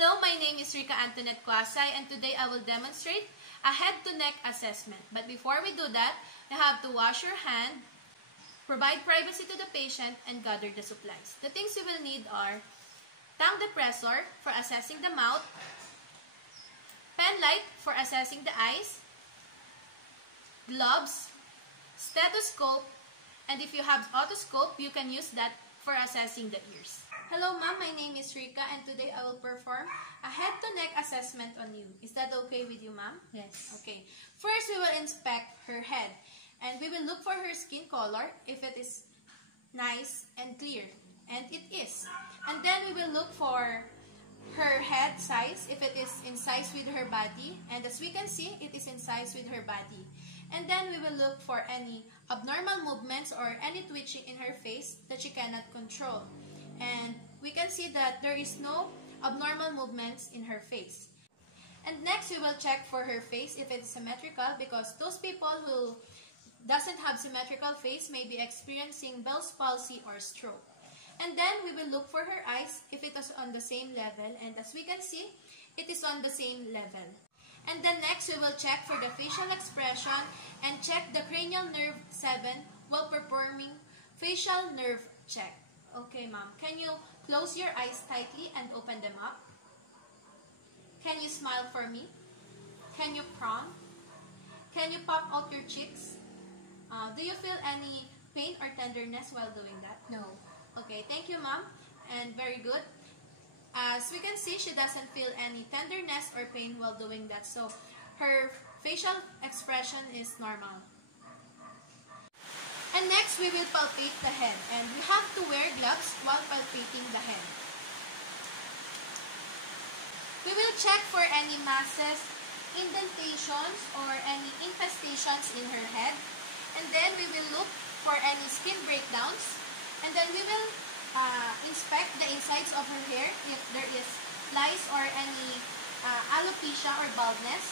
Hello, my name is Rica Antoinette Cuasay, and today I will demonstrate a head-to-neck assessment. But before we do that, you have to wash your hand, provide privacy to the patient, and gather the supplies. The things you will need are tongue depressor for assessing the mouth, pen light for assessing the eyes, gloves, stethoscope, and if you have otoscope, you can use that for assessing the ears. Hello ma'am, my name is Rica and today I will perform a head-to-neck assessment on you. Is that okay with you ma'am? Yes. Okay. First, we will inspect her head and we will look for her skin color if it is nice and clear. And it is. And then we will look for her head size if it is in size with her body. And as we can see, it is in size with her body. And then we will look for any abnormal movements or any twitching in her face that she cannot control. And we can see that there is no abnormal movements in her face. And next, we will check for her face if it's symmetrical, because those people who doesn't have symmetrical face may be experiencing Bell's palsy or stroke. And then we will look for her eyes if it is on the same level. And as we can see, it is on the same level. And then next, we will check for the facial expression and check the cranial nerve 7 while performing facial nerve check. Okay, ma'am. Can you close your eyes tightly and open them up? Can you smile for me? Can you frown? Can you pop out your cheeks? Do you feel any pain or tenderness while doing that? No. Okay, thank you, ma'am. And very good. As we can see, she doesn't feel any tenderness or pain while doing that. So, her facial expression is normal. And next, we will palpate the head. And we have to wear gloves while palpating the head. We will check for any masses, indentations, or any infestations in her head. And then we will look for any skin breakdowns. And then we will inspect the insides of her hair if there is lice or any alopecia or baldness.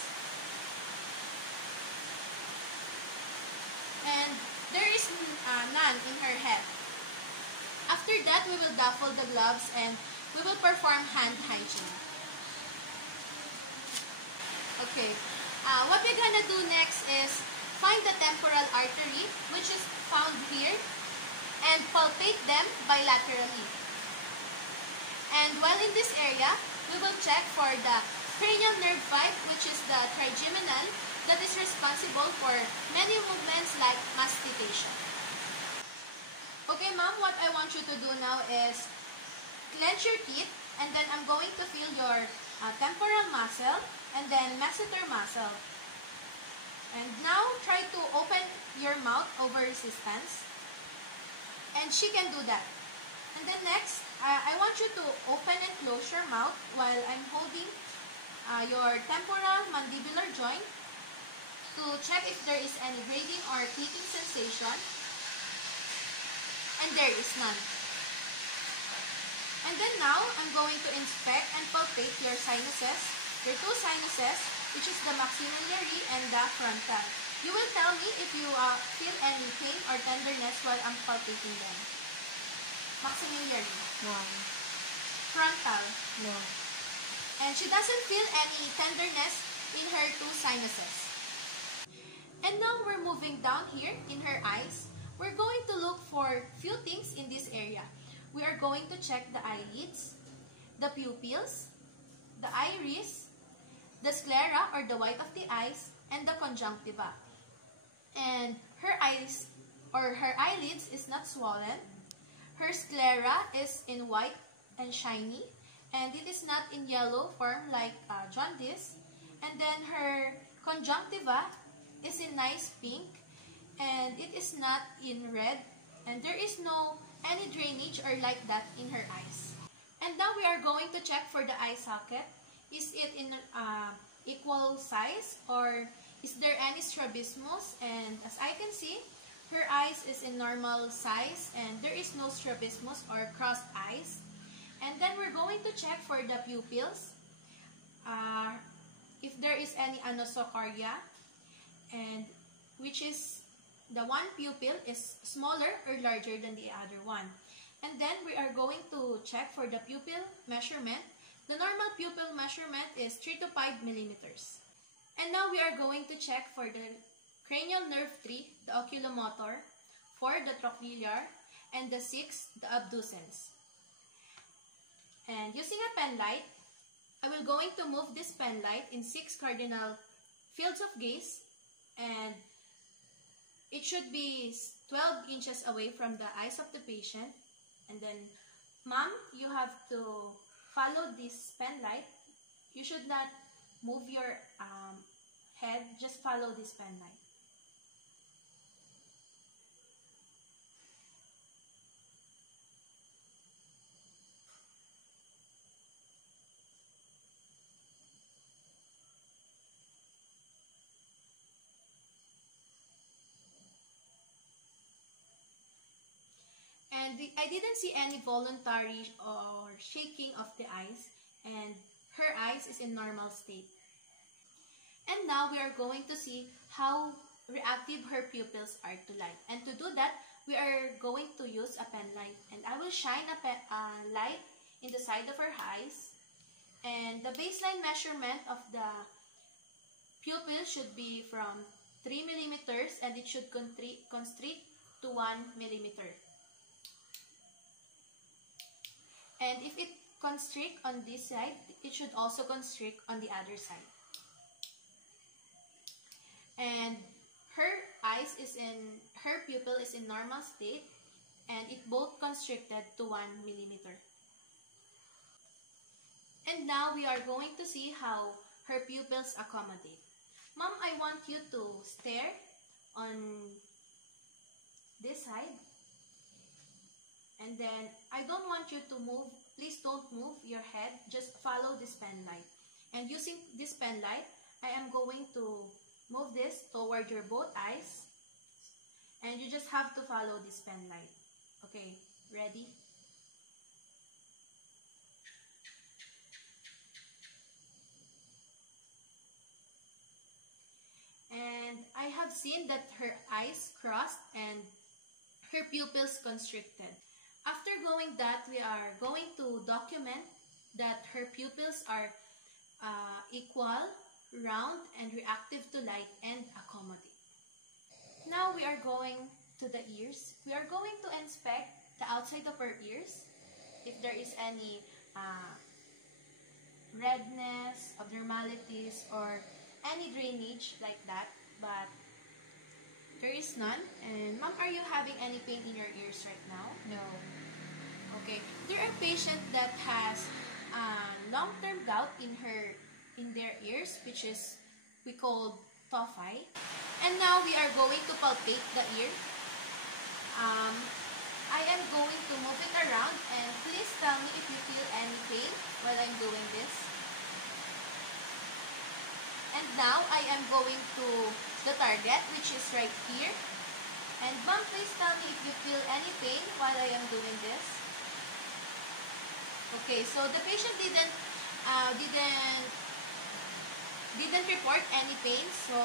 And there is none in her head. After that, we will duffel the gloves and we will perform hand hygiene. Okay, what we're gonna do next is find the temporal artery, which is found here, and palpate them bilaterally. And while in this area, we will check for the cranial nerve 5, which is the trigeminal, that is responsible for many movements like mastication. Okay, ma'am, what I want you to do now is clench your teeth, and then I'm going to feel your temporal muscle and then masseter muscle. And now try to open your mouth over resistance. And she can do that. And then next, I want you to open and close your mouth while I'm holding your temporal mandibular joint to check if there is any grating or clicking sensation. And there is none. And then now, I'm going to inspect and palpate your sinuses, your two sinuses, which is the maxillary and the frontal. You will tell me if you feel any pain or tenderness while I'm palpating them. Maxillary. No. Frontal. No. And she doesn't feel any tenderness in her two sinuses. And now we're moving down here in her eyes. We're going to look for few things in this area. We are going to check the eyelids, the pupils, the iris, the sclera or the white of the eyes, and the conjunctiva. And her eyes or her eyelids is not swollen. Her sclera is in white and shiny, and it is not in yellow form like jaundice. And then her conjunctiva is in nice pink, and it is not in red, and there is no any drainage or like that in her eyes. And now we are going to check for the eye socket. Is it in equal size, or is there any strabismus? And as I can see, her eyes is in normal size and there is no strabismus or crossed eyes. And then we're going to check for the pupils, if there is any anosocoria, and which is the one pupil is smaller or larger than the other one. And then we are going to check for the pupil measurement The normal pupil measurement is 3 to 5 millimeters. And now we are going to check for the cranial nerve 3, the oculomotor, 4, the trochlear, and the 6, the abducens. And using a pen light, I will going to move this pen light in 6 cardinal fields of gaze, and it should be 12 inches away from the eyes of the patient. And then, ma'am, you have to follow this pen light. You should not move your head, just follow this pen light. And I didn't see any voluntary or shaking of the eyes, and her eyes is in normal state. And now we are going to see how reactive her pupils are to light. And to do that, we are going to use a pen light. And I will shine a light in the side of her eyes. And the baseline measurement of the pupil should be from 3 millimeters, and it should constrict to 1 millimeter. And if it constrict on this side, it should also constrict on the other side. And her pupil is in normal state, and it both constricted to 1 millimeter. And now we are going to see how her pupils accommodate. Ma'am, I want you to stare on this side. And then, I don't want you to move. Please don't move your head. Just follow this pen light. And using this pen light, I am going to move this toward your both eyes. And you just have to follow this pen light. Okay, ready? And I have seen that her eyes crossed and her pupils constricted. After going that, we are going to document that her pupils are equal, round, and reactive to light and accommodate. Now we are going to the ears. We are going to inspect the outside of her ears. If there is any redness, abnormalities, or any drainage like that, but there is none. And ma'am, are you having any pain in your ears right now? No. Okay. There are patients that has long-term gout in their ears, which is we call tophi. And now we are going to palpate the ear. I am going to move it around, and please tell me if you feel any pain while I'm doing this. And now I am going to the target, which is right here. And ma'am, please tell me if you feel any pain while I am doing this. Okay, so the patient didn't report any pain, so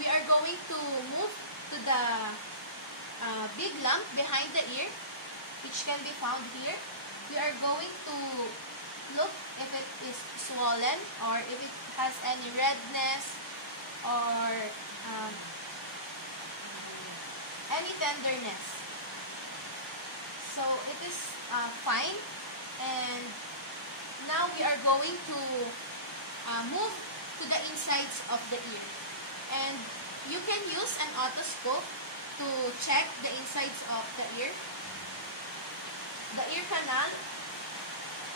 we are going to move to the big lump behind the ear, which can be found here. We are going to look if it is swollen or if it has any redness or any tenderness. So it is fine. And now we are going to move to the insides of the ear. And you can use an otoscope to check the insides of the ear canal.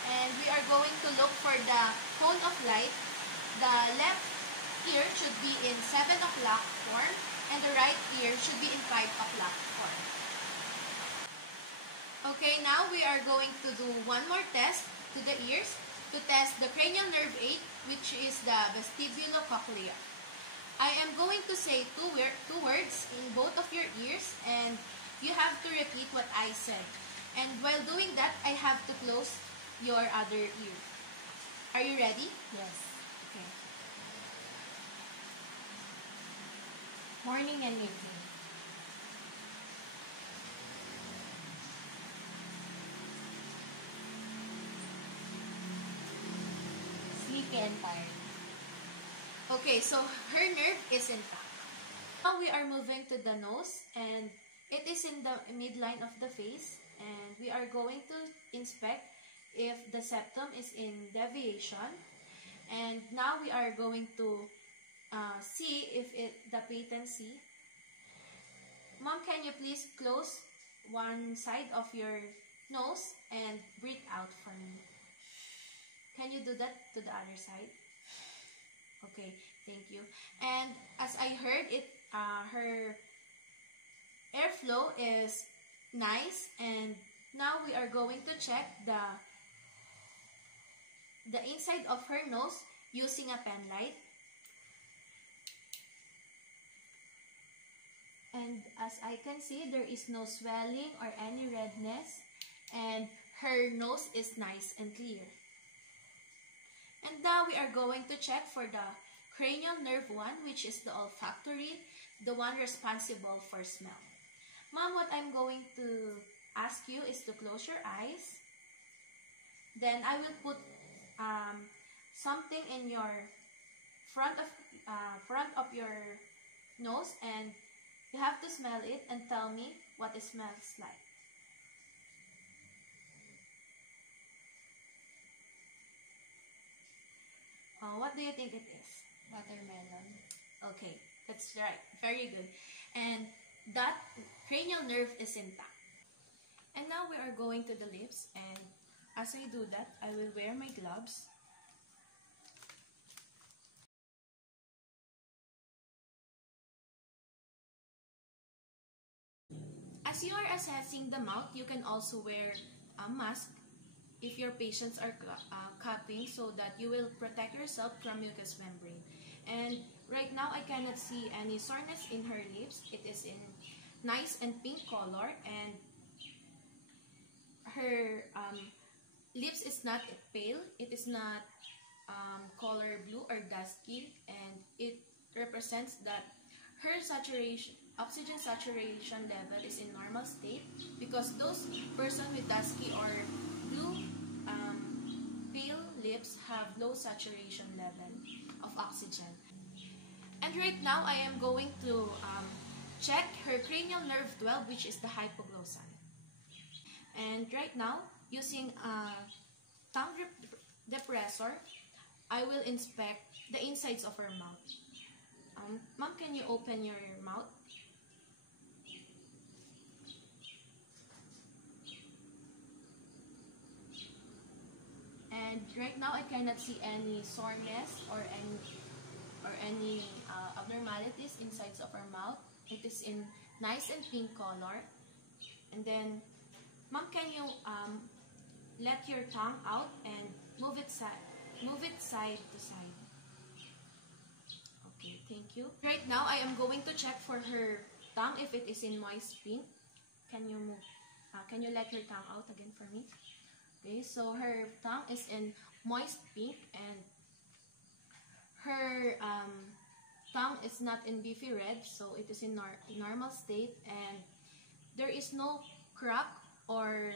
And we are going to look for the cone of light. The left ear should be in 7 o'clock form, and the right ear should be in 5 o'clock form. Okay, now we are going to do one more test to the ears to test the cranial nerve 8, which is the vestibulocochlear. I am going to say two words in both of your ears, and you have to repeat what I said. And while doing that, I have to close your other ear. Are you ready? Yes. Okay. Morning and evening. tired. Okay, so her nerve is intact. Now we are moving to the nose, and it is in the midline of the face, and we are going to inspect if the septum is in deviation. And now we are going to see if the patency. Mom, can you please close one side of your nose and breathe out for me? Can you do that to the other side? Okay, thank you. And as I heard it, her airflow is nice, and now we are going to check the inside of her nose using a pen light. And as I can see, there is no swelling or any redness, and her nose is nice and clear. And now we are going to check for the Cranial Nerve One, which is the olfactory, the one responsible for smell. Mom, what I'm going to ask you is to close your eyes. Then I will put something in your front of your nose, and you have to smell it and tell me what it smells like. What do you think it is? Watermelon. Okay, that's right. Very good. And that cranial nerve is intact. And now we are going to the lips, and as I do that, I will wear my gloves. As you are assessing the mouth, you can also wear a mask if your patients are coughing, so that you will protect yourself from mucous membrane. And right now, I cannot see any soreness in her lips. It is in nice and pink color, and her lips is not pale. It is not color blue or dusky, and it represents that her oxygen saturation level is in normal state, because those person with dusky or blue pale lips have low saturation level of oxygen. And right now, I am going to check her cranial nerve 12, which is the hypoglossan. And right now, using a tongue depressor, I will inspect the insides of her mouth. Mom, can you open your mouth? And right now, I cannot see any soreness or any abnormalities insides of her mouth. It is in nice and pink color. And then, Mom, can you let your tongue out and move it side to side? Okay, thank you. Right now, I am going to check for her tongue if it is in moist pink. Can you move? Can you let your tongue out again for me? Okay, so her tongue is in moist pink, and her tongue is not in beefy red, so it is in normal state, and there is no crack or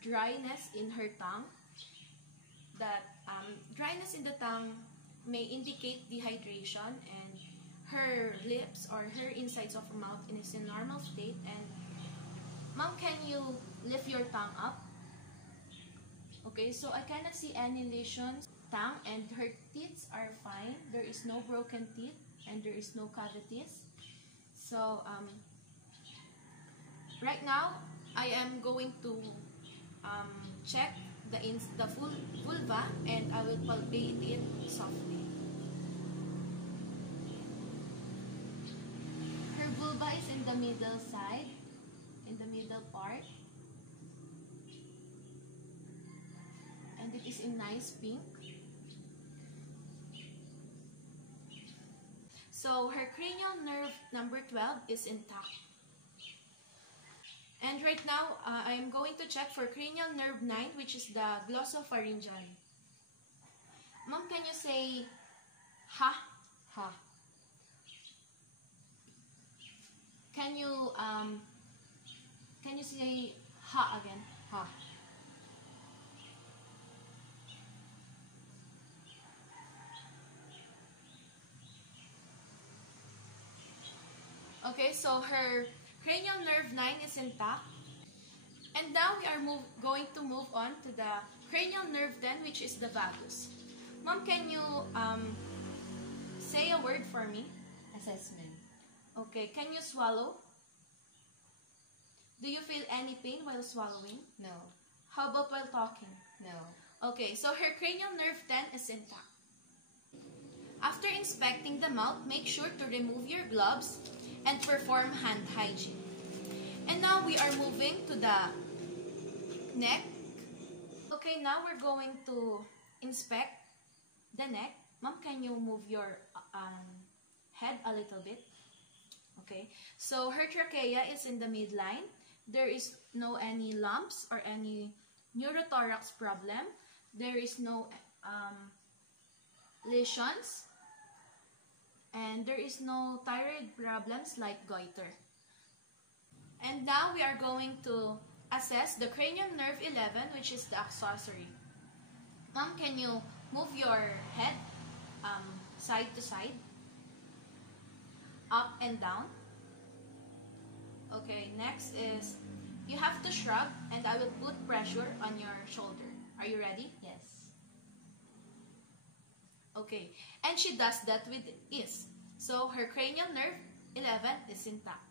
dryness in her tongue. That dryness in the tongue may indicate dehydration, and her lips or her insides of her mouth is in normal state. And Mom, can you lift your tongue up? Okay, so I cannot see any lesions. Tongue, and her teeth are fine. There is no broken teeth, and there is no cavities. So right now, I am going to check the vulva, and I will palpate it softly. Her vulva is in the middle side, in the middle part, and it is in nice pink. So her cranial nerve number 12 is intact. And right now, I am going to check for cranial nerve 9, which is the glossopharyngeal. Mom, can you say ha? Ha. Can you say ha again? Ha. Okay, so her cranial nerve 9 is intact. And now we are going to move on to the cranial nerve 10, which is the vagus. Mom, can you say a word for me? Assessment. Okay, can you swallow? Do you feel any pain while swallowing? No. How about while talking? No. Okay, so her cranial nerve 10 is intact. After inspecting the mouth, make sure to remove your gloves and perform hand hygiene. And now we are moving to the neck. Okay, now we're going to inspect the neck. Mom, can you move your head a little bit? Okay, so her trachea is in the midline. There is no any lumps or any neurothorax problem. There is no lesions. And there is no thyroid problems like goiter. And now we are going to assess the cranial nerve 11, which is the accessory. Mom, can you move your head side to side, up and down? Okay, next is you have to shrug and I will put pressure on your shoulder. Are you ready? Yes. Okay, and she does that with ease. So her cranial nerve 11 is intact.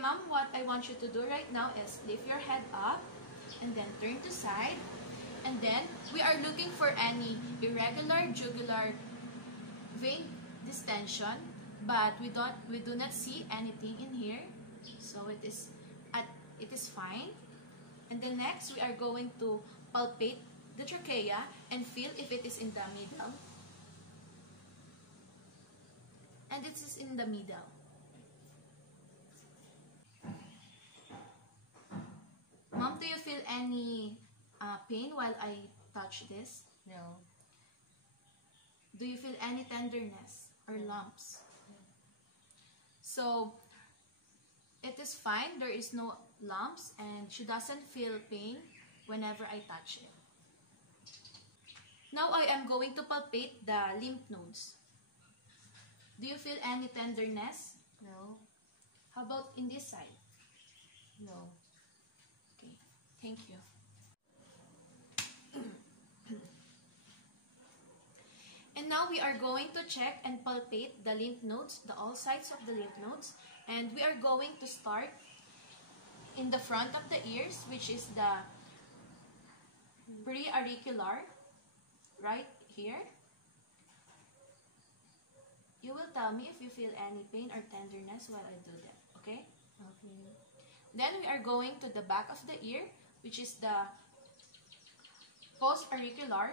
Mom, what I want you to do right now is lift your head up and then turn to side. And then we are looking for any irregular jugular vein distension, but we do not see anything in here. So it is fine. And then next we are going to palpate the trachea and feel if it is in the middle. And it is in the middle. Mom, do you feel any pain while I touch this? No. Do you feel any tenderness or lumps? So, it is fine. There is no lumps and she doesn't feel pain whenever I touch it. Now I am going to palpate the lymph nodes. Do you feel any tenderness? No. How about in this side? No. Okay, thank you. And now we are going to check and palpate the lymph nodes, all sides of the lymph nodes. And we are going to start in the front of the ears, which is the preauricular, right here. You will tell me if you feel any pain or tenderness while I do that, okay? Okay. Then we are going to the back of the ear, which is the postauricular.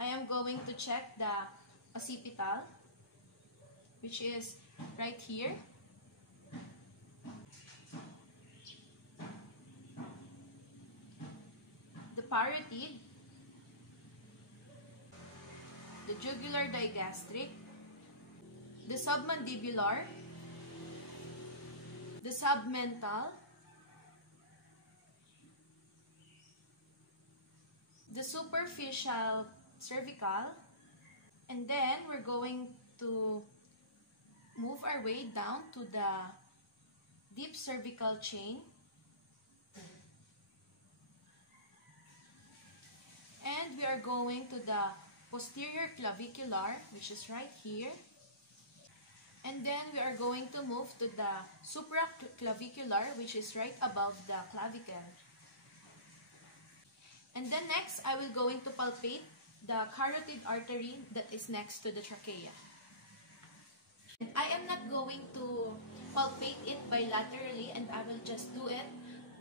I am going to check the occipital, which is right here. The parotid, the jugular digastric, the submandibular, the submental, the superficial cervical, and then we're going to move our way down to the deep cervical chain. And we are going to the posterior clavicular, which is right here. And then we are going to move to the supraclavicular, which is right above the clavicle. And then next, I will going to palpate the carotid artery that is next to the trachea. I am not going to palpate it bilaterally, and I will just do it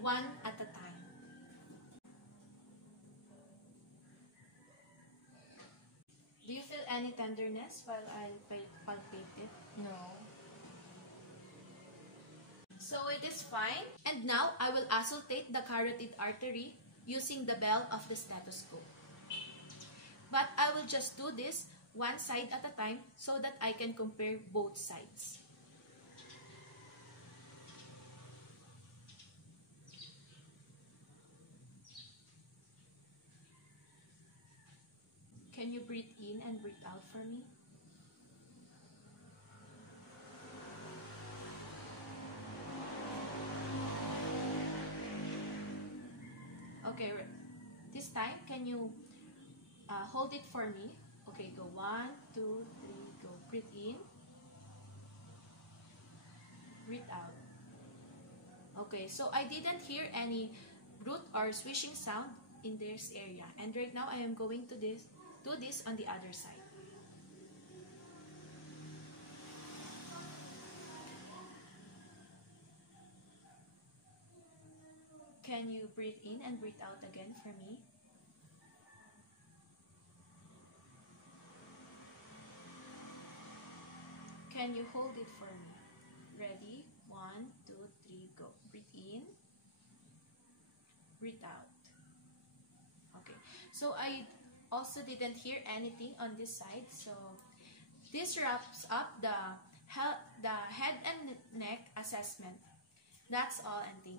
one at a time. Do you feel any tenderness while I palpate it? No. So it is fine. And now I will auscultate the carotid artery using the bell of the stethoscope. But I will just do this one side at a time so that I can compare both sides. Can you breathe in and breathe out for me? Okay, this time, can you hold it for me? Okay, go 1, 2, 3, go. Breathe in. Breathe out. Okay, so I didn't hear any root or swishing sound in this area. And right now, I am going to do this on the other side. Can you breathe in and breathe out again for me? Can you hold it for me? Ready? 1, 2, 3, go. Breathe in. Breathe out. Okay. So I also didn't hear anything on this side. So this wraps up the head and neck assessment. That's all, and